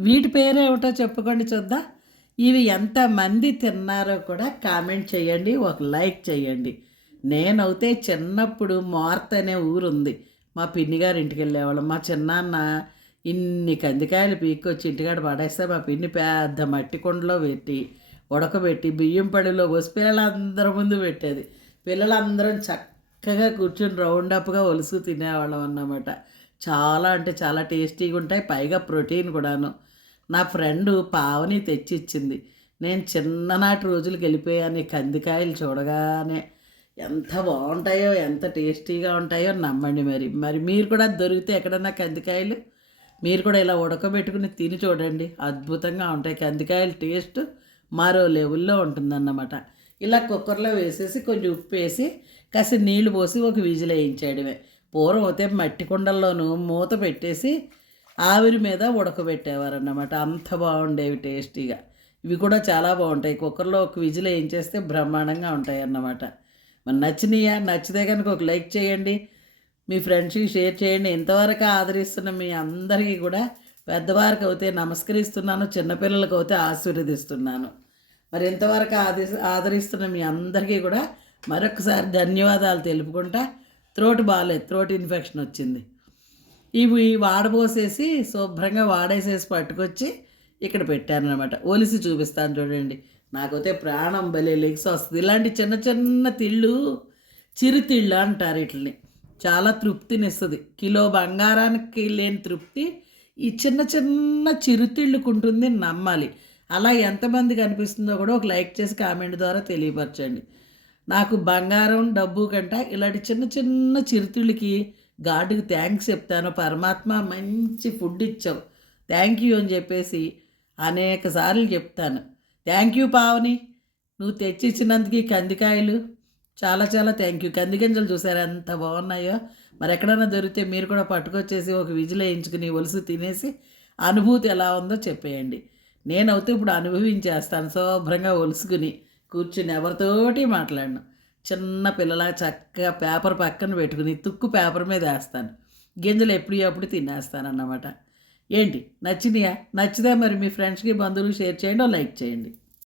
వీటి పేరేమిటో చెప్పుకోండి చూద్దాం. ఇవి ఎంతమంది తిన్నారో కూడా కామెంట్ చేయండి ఒక లైక్ చేయండి. నేనైతే చిన్నప్పుడు మార్త్ అనే ఊరుంది. మా పిన్ని గారి ఇంటికి వెళ్ళేవాళ్ళం. మా చిన్నాన్న ఇన్ని కందికాయలు పీక్కొచ్చి ఇంటికాడ పడేస్తే మా పిన్ని పెద్ద మట్టి కుండలో పెట్టి ఉడకబెట్టి బియ్యం పడిలో పోసి పిల్లలందరి ముందు పెట్టేది. పిల్లలందరం చక్కగా కూర్చుని రౌండ్ అప్గా ఒలుసు తినేవాళ్ళం అన్నమాట. చాలా అంటే చాలా టేస్టీగా ఉంటాయి పైగా ప్రోటీన్ కూడాను. నా ఫ్రెండ్ పావని తెచ్చిచ్చింది. నేను చిన్ననాటి రోజులు వెళ్ళిపోయాను ఈ కందికాయలు చూడగానే ఎంత బాగుంటాయో ఎంత టేస్టీగా ఉంటాయో నమ్మండి మరి. మరి మీరు కూడా దొరికితే ఎక్కడన్నా కందికాయలు? మీరు కూడా ఇలా ఉడకబెట్టుకుని తిని చూడండి. అద్భుతంగా ఉంటాయి. కందికాయల టేస్ట్ మరో లెవెల్లో ఉంటుందన్నమాట. ఇలా కుక్కర్లో వేసేసి కొంచెం ఉప్పు వేసి కాసి నీళ్ళు పోసి ఒక విజిల్ వేయించేయడమే. పూర్వం అయితే మట్టి కుండల్లోనూ మూత పెట్టేసి ఆవిరి మీద ఉడకబెట్టేవారన్నమాట. అంత బాగుండేవి టేస్టీగా. ఇవి కూడా చాలా బాగుంటాయి. కుక్కర్లో ఒక విజిల్ వేయించేస్తే బ్రహ్మాండంగా ఉంటాయి అన్నమాట మరి నచ్చినాయా? నచ్చితే కనుక ఒక లైక్ చేయండి. మీ ఫ్రెండ్స్కి షేర్ చేయండి. ఇంతవరకు ఆదరిస్తున్న మీ అందరికీ కూడా పెద్దవారికి అయితే నమస్కరిస్తున్నాను. చిన్నపిల్లలకి అయితే ఆశీర్వదిస్తున్నాను. మరి ఇంతవరకు ఆది ఆదరిస్తున్న మీ అందరికీ కూడా మరొకసారి ధన్యవాదాలు తెలుపుకుంటా. త్రోట్ బాగాలేదు. త్రోట్ ఇన్ఫెక్షన్ వచ్చింది. ఇవి వాడబోసేసి శుభ్రంగా వాడేసేసి పట్టుకొచ్చి ఇక్కడ పెట్టాను అనమాట ఒలిసి చూపిస్తాను చూడండి. నాకైతే ప్రాణం బలే లెగ్స్ వస్తుంది. ఇలాంటి చిన్న చిన్న తిళ్ళు చిరుతిళ్ళు అంటారు వీటిని చాలా తృప్తినిస్తుంది. కిలో బంగారానికి లేని తృప్తి. ఈ చిన్న చిన్న చిరుతిళ్ళుకుంటుంది నమ్మాలి. అలా ఎంతమంది కనిపిస్తుందో కూడా ఒక లైక్ చేసి కామెంట్ ద్వారా తెలియపరచండి. నాకు బంగారం డబ్బు కంట ఇలాంటి చిన్న చిన్న చిరుతిళ్ళకి గాడ్కి థ్యాంక్స్ చెప్తాను. పరమాత్మ మంచి ఫుడ్ ఇచ్చావు. థ్యాంక్ యూ అని చెప్పేసి అనేక సార్లు చెప్తాను. Thank you Pavani. నువ్వు తెచ్చిచ్చినందుకు ఈ కందికాయలు చాలా చాలా థ్యాంక్ యూ. కంది గింజలు ఎంత బాగున్నాయో. మరి ఎక్కడైనా దొరికితే మీరు కూడా పట్టుకొచ్చేసి ఒక విజిల్ వేయించుకుని ఒలుసు తినేసి అనుభూతి ఎలా ఉందో చెప్పేయండి. నేనైతే ఇప్పుడు అనుభవించేస్తాను. శుభ్రంగా ఒలుసుకుని కూర్చుని ఎవరితోటి మాట్లాడను. చిన్న పిల్లల చక్కగా పేపర్ పక్కన పెట్టుకుని తుక్కు పేపర్ మీద వేస్తాను. గింజలు ఎప్పుడు అప్పుడు తినేస్తాను అన్నమాట ఏంటి? నచ్చినాయా? నచ్చితే మరి మీ ఫ్రెండ్స్కి బంధువులు షేర్ చేయండి లైక్ చేయండి.